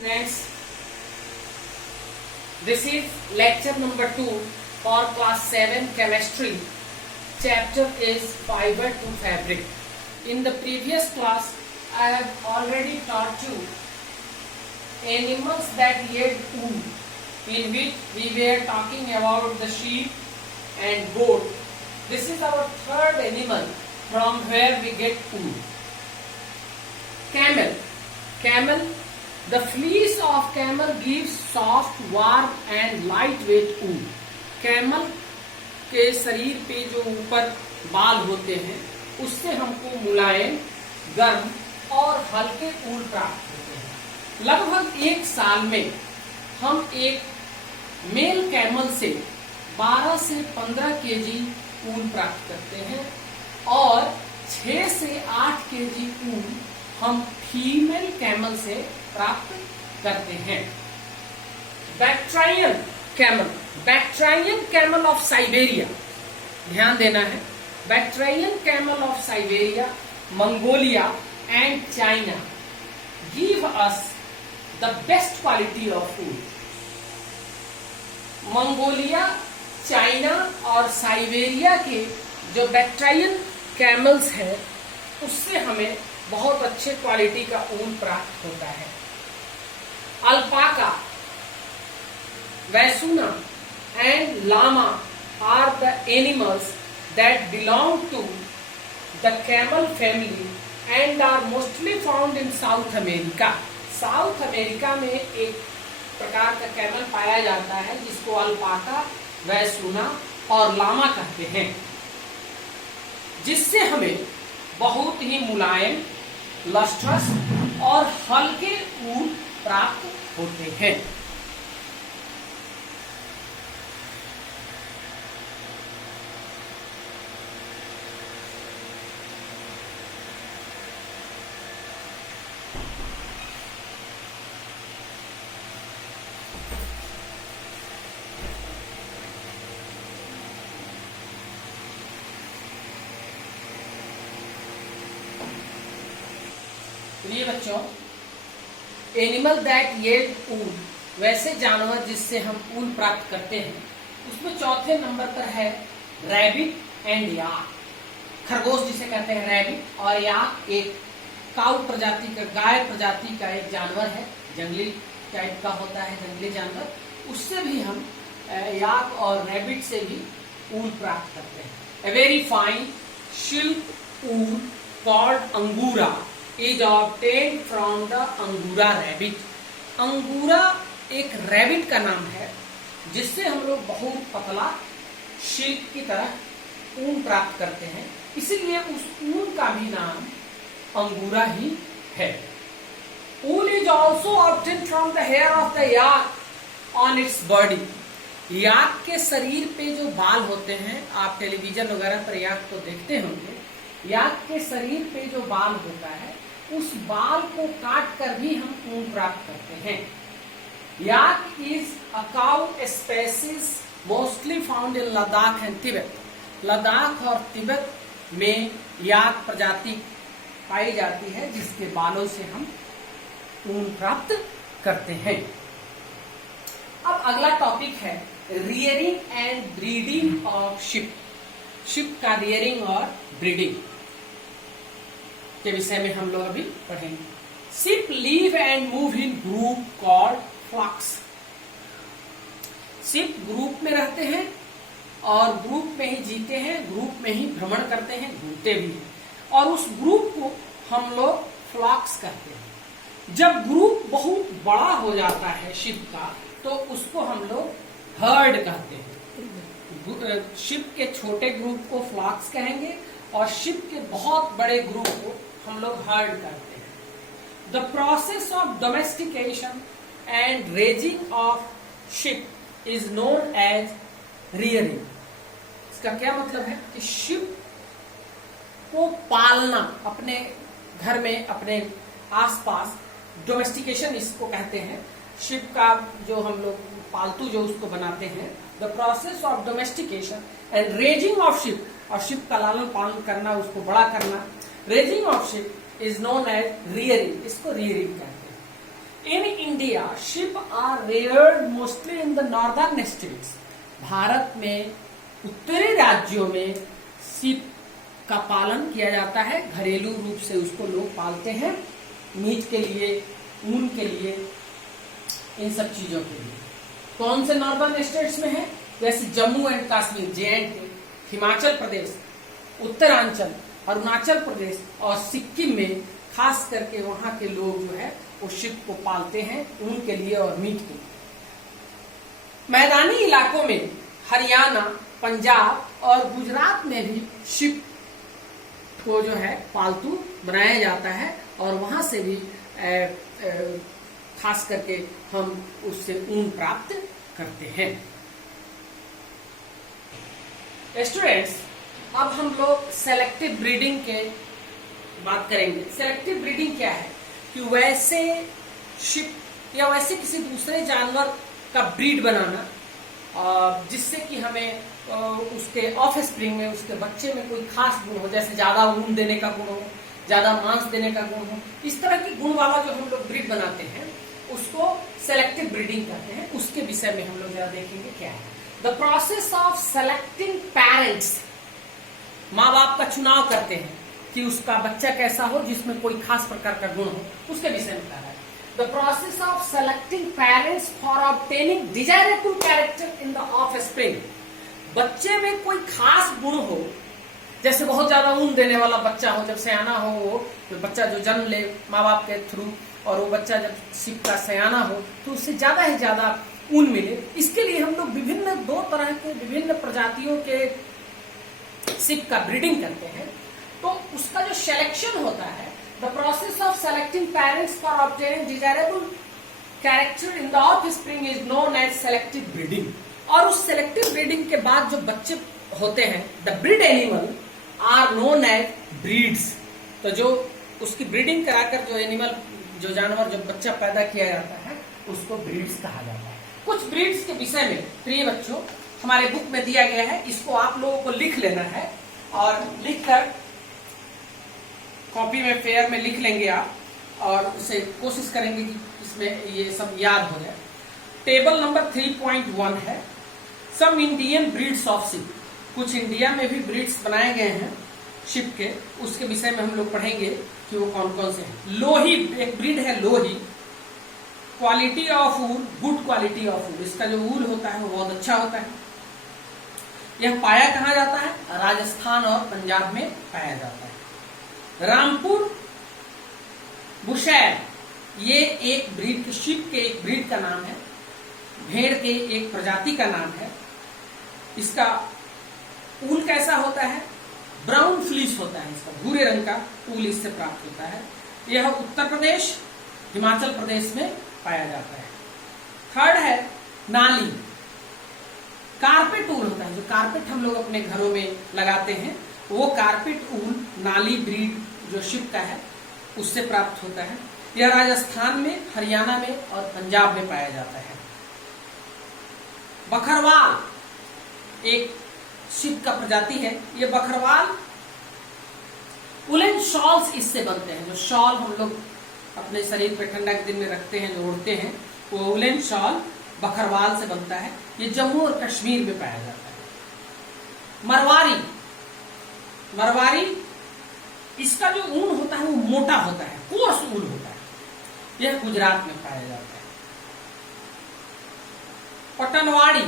Friends, this is lecture number 2 for class 7 chemistry. Chapter is fiber to fabric. In the previous class, I have already taught you animals that yield wool, in which we were talking about the sheep and goat. This is our third animal from where we get wool. Camel. The fleece of camel gives soft, warm and lightweight wool. Camel के शरीर पे जो ऊपर बाल होते हैं उससे हमको मुलायम, गर्म और हल्के ऊन प्राप्त होते हैं। लगभग एक साल में हम एक मेल कैमल से 12 से 15 केजी ऊन प्राप्त करते हैं और 6 से 8 केजी ऊन हम फीमेल कैमल से प्राप्त करते हैं। बैक्ट्राइयन कैमल ऑफ साइबेरिया, ध्यान देना है, Bactrian camel of Siberia, Mongolia and China give us the best quality of food. Mongolia, China और साइबेरिया के जो बैक्ट्राइयन कैमल्स हैं उससे हमें बहुत अच्छे क्वालिटी का ऊन प्राप्त होता है। Alpaca, vicuna and llama are the animals that belong to the camel family and are mostly found in South America. South America में एक प्रकार का कैमल पाया जाता है जिसको अल्पाका, वैसुना और लामा कहते हैं, जिससे हमें बहुत ही मुलायम, लस्ट्रस और हल्के ऊन प्राप्त होते हैं। ये बच्चों, एनिमल दैट यील्ड ऊन, वैसे जानवर जिससे हम ऊन प्राप्त करते हैं, उसमें चौथे नंबर पर है रैबिट एंड याक। खरगोश जिसे कहते हैं रैबिट, और याक एक काऊ प्रजाति का, गाय प्रजाति का एक जानवर है, जंगली टाइप का होता है, जंगली जानवर। उससे भी हम याक और रैबिट से भी ऊन प्राप्त करते हैं। ए वेरी फाइन सिल्क ऊन कॉल्ड अंगूरा is obtained from the अंगूरा रैबिट। अंगूरा एक रैबिट का नाम है जिससे हम लोग बहुत पतला सिल्क की तरह ऊन प्राप्त करते हैं, इसीलिए उस ऊन का भी नाम अंगूरा ही है। Wool is also obtained from the hair of the yak on its body। याक के शरीर पे जो बाल होते हैं, आप टेलीविजन वगैरह पर याक को देखते होंगे, याक के शरीर पे जो बाल होता है उस बाल को काट कर भी हम ऊन प्राप्त करते हैं। Yak is a cow species mostly found in Ladakh and Tibet. Ladakh और तिब्बत में याक प्रजाति पाई जाती है जिसके बालों से हम ऊन प्राप्त करते हैं। अब अगला टॉपिक है rearing and breeding of sheep. Sheep का रियरिंग और ब्रीडिंग के विषय में हम लोग अभी पढ़ेंगे। Sheep live and move in group called flocks. Sheep group में रहते हैं और ग्रुप में ही जीते हैं, ग्रुप में ही भ्रमण करते हैं, घूमते भी हैं, और उस ग्रुप को हम लोग फ्लॉक्स कहते हैं। जब ग्रुप बहुत बड़ा हो जाता है शिप का तो उसको हम लोग हर्ड कहते हैं। शिप के छोटे ग्रुप को फ्लॉक्स कहेंगे और शिप के बहुत बड़े ग्रुप को हम लोग हर्ड करते हैं। The process of domestication and raising of sheep is known as rearing. इसका क्या मतलब है कि शिप को पालना, अपने घर में, अपने आसपास, डोमेस्टिकेशन इसको कहते हैं। शिप का जो हम लोग पालतू जो उसको बनाते हैं, the process of domestication and raising of sheep, और शिप का लालन पालन करना, उसको बड़ा करना, raising of sheep is known as rearing, इसको रियरिंग कहते हैं। In India sheep are reared mostly in the northern states. भारत में उत्तरी राज्यों में शिप का पालन किया जाता है, घरेलू रूप से उसको लोग पालते हैं, मीट के लिए, ऊन के लिए, इन सब चीजों के लिए। कौन से नॉर्दर्न स्टेट्स में है? जैसे जम्मू एंड कश्मीर JNK, हिमाचल प्रदेश, उत्तरांचल, अरुणाचल प्रदेश और सिक्किम में खास करके वहां के लोग जो है वो शिप को पालते हैं ऊन के लिए और मीट के लिए। मैदानी इलाकों में हरियाणा, पंजाब और गुजरात में भी शिप को जो है पालतू बनाया जाता है और वहां से भी खास करके हम उससे ऊन प्राप्त करते हैं। स्टूडेंट्स, अब हम लोग सेलेक्टिव ब्रीडिंग के बात करेंगे। सेलेक्टिव ब्रीडिंग क्या है कि वैसे शिप या वैसे किसी दूसरे जानवर का ब्रीड बनाना जिससे कि हमें उसके ऑफ स्प्रिंग में, उसके बच्चे में कोई खास गुण हो, जैसे ज्यादा ऊन देने का गुण हो, ज्यादा मांस देने का गुण हो, इस तरह की गुण वाला जो हम लोग ब्रीड बनाते हैं उसको सेलेक्टिव ब्रीडिंग कहते हैं। उसके विषय में हम लोग जरा देखेंगे क्या है। The process of selecting parents, माँ बाप का चुनाव करते हैं कि उसका बच्चा कैसा हो जिसमें कोई खास प्रकार का गुण हो, उसके विषय में कह रहा है। The process of selecting parents for obtaining desirable character in the offspring, बच्चे में कोई खास गुण हो, जैसे बहुत ज्यादा ऊन देने वाला बच्चा हो, जब सयाना हो, वो बच्चा जो जन्म ले माँ बाप के थ्रू, और वो बच्चा जब शिप का सयाना हो तो उससे ज्यादा ही ज्यादा ऊन मिले, इसके लिए हम लोग विभिन्न 2 तरह के विभिन्न प्रजातियों के शिप का ब्रीडिंग करते हैं। तो उसका जो सिलेक्शन होता है, the process of selecting parents for obtaining desirable character in the offspring is known as selective breeding। और उस selective breeding के बाद जो बच्चे होते हैं, the bred animal are known as breeds। तो जो उसकी ब्रीडिंग कराकर जो एनिमल, जो जानवर, जो बच्चा पैदा किया जाता है उसको ब्रीड्स कहा जाता है। कुछ ब्रीड्स के विषय में प्रिय बच्चों हमारे बुक में दिया गया है, इसको आप लोगों को लिख लेना है और लिखकर कॉपी में फेयर में लिख लेंगे आप, और उसे कोशिश करेंगे कि इसमें ये सब याद हो जाए। टेबल नंबर 3.1 है, some Indian breeds of sheep. कुछ इंडिया में भी ब्रीड्स बनाए गए हैं शिप के, उसके विषय में हम लोग पढ़ेंगे कि वो कौन कौन से हैं। लोही एक ब्रीड है, Lohi. Quality of wool, good quality of wool, इसका जो ऊल होता है वो बहुत अच्छा होता है। यह पाया कहाँ जाता है? राजस्थान और पंजाब में पाया जाता है। रामपुर बुशैर, ये एक ब्रीड के, शिप के एक ब्रीड का नाम है, भेड़ के एक प्रजाति का नाम है। इसका ऊल कैसा होता है? ब्राउन फ्लीस होता है, इसका भूरे रंग का ऊल इससे प्राप्त होता है। यह उत्तर प्रदेश, हिमाचल प्रदेश में पाया जाता है। थर्ड है नाली, कारपेट ऊल होता है, जो कारपेट हम लोग अपने घरों में लगाते हैं, वो कारपेट ऊल नाली ब्रीड जो शिप का है उससे प्राप्त होता है। यह राजस्थान में, हरियाणा में और पंजाब में पाया जाता है। बकरवाल एक शिप का प्रजाति है। ये बकरवाल उलेन शॉल्स इससे बनते हैं, जो शॉल हम लोग अपने शरीर पे ठंडा के दिन में रखते हैं, जो ओढ़ते हैं, वो उलेन शॉल बकरवाल से बनता है। ये जम्मू और कश्मीर में पाया जाता है। मरवारी, मरवारी इसका जो ऊन होता है वो मोटा होता है, कोर्स ऊन होता है। यह गुजरात में पाया जाता है। पटनवाड़ी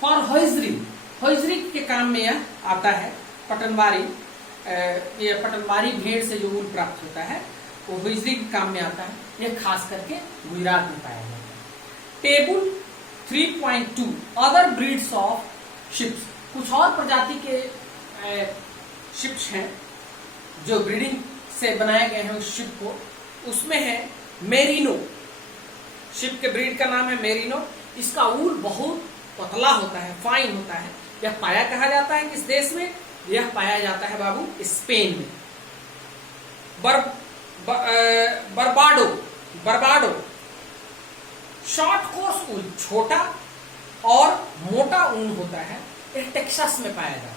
फॉर होइजरी, होइजरी के काम में यह आता है। पटनवारी, ये पटनवारी भेड़ से जो ऊन प्राप्त होता है वो होइजरी के काम में आता है। यह खास करके गुजरात में पाया जाता है। Table 3.2 other breeds of ships, कुछ और प्रजाति के शिप्स हैं जो ब्रीडिंग से बनाए गए हैं उस शिप को। उसमें है मेरिनो, शिप के ब्रीड का नाम है मेरिनो। इसका ऊल बहुत पतला होता है, फाइन होता है। यह पाया कहा जाता है किस देश में? यह पाया जाता है बाबू स्पेन में। बर्बाडो, बर्बाडो शॉर्ट कोर्स ऊल, छोटा और मोटा ऊन होता है। यह टेक्सास में पाया जाता है।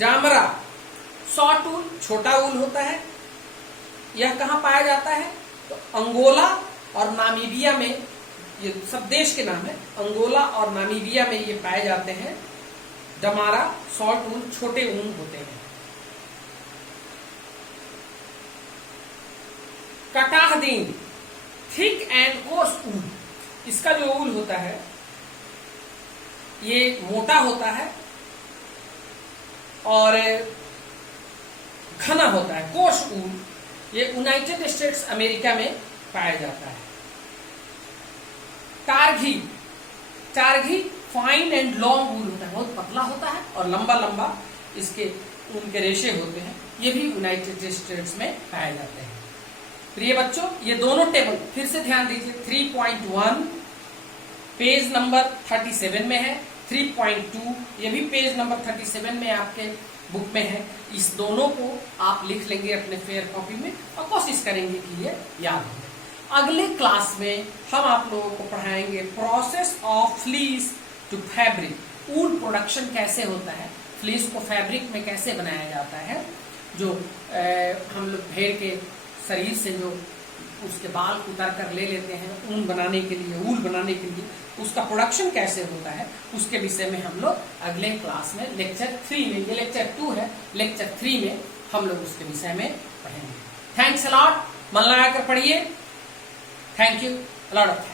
डामरा शॉर्ट ऊल छोटा ऊल होता है। यह कहाँ पाया जाता है? तो अंगोला और नामीबिया में, ये सब देश के नाम है, अंगोला और नामीबिया में ये पाए जाते हैं। डमारा शॉर्ट ऊल छोटे ऊन होते हैं। कटाहदीन थिक एंड कोर्स ऊल, इसका जो ऊल होता है ये मोटा होता है और घना होता है। कोर्स ऊल ये यूनाइटेड स्टेट्स अमेरिका में पाया जाता है। टारघी, टारघी फाइन एंड लॉन्ग ऊल होता है, बहुत पतला होता है और लंबा लंबा इसके ऊन के रेशे होते हैं। ये भी यूनाइटेड स्टेट्स में पाए जाते हैं। प्रिय बच्चों, ये दोनों टेबल फिर से ध्यान दीजिए। 3.1 पेज नंबर 37 में है, 3.2 ये भी पेज नंबर 37 में आपके बुक में है। इस दोनों को आप लिख लेंगे अपने फेयर कॉपी में और कोशिश करेंगे कि ये याद हो। अगले क्लास में हम आप लोगों को पढ़ाएंगे process of fleece to fabric, ऊन प्रोडक्शन कैसे होता है, फ्लीस को फैब्रिक में कैसे बनाया जाता है। जो हम लोग भेड़ के शरीर से जो उसके बाल उतार कर ले लेते हैं ऊन बनाने के लिए, ऊल बनाने के लिए, उसका प्रोडक्शन कैसे होता है, उसके विषय में हम लोग अगले क्लास में लेक्चर 3 में, ये लेक्चर 2 है, लेक्चर 3 में हम लोग उसके विषय में पढ़ेंगे। थैंक्स अ लॉट, मन लगाकर पढ़िए। Thank you, a lot of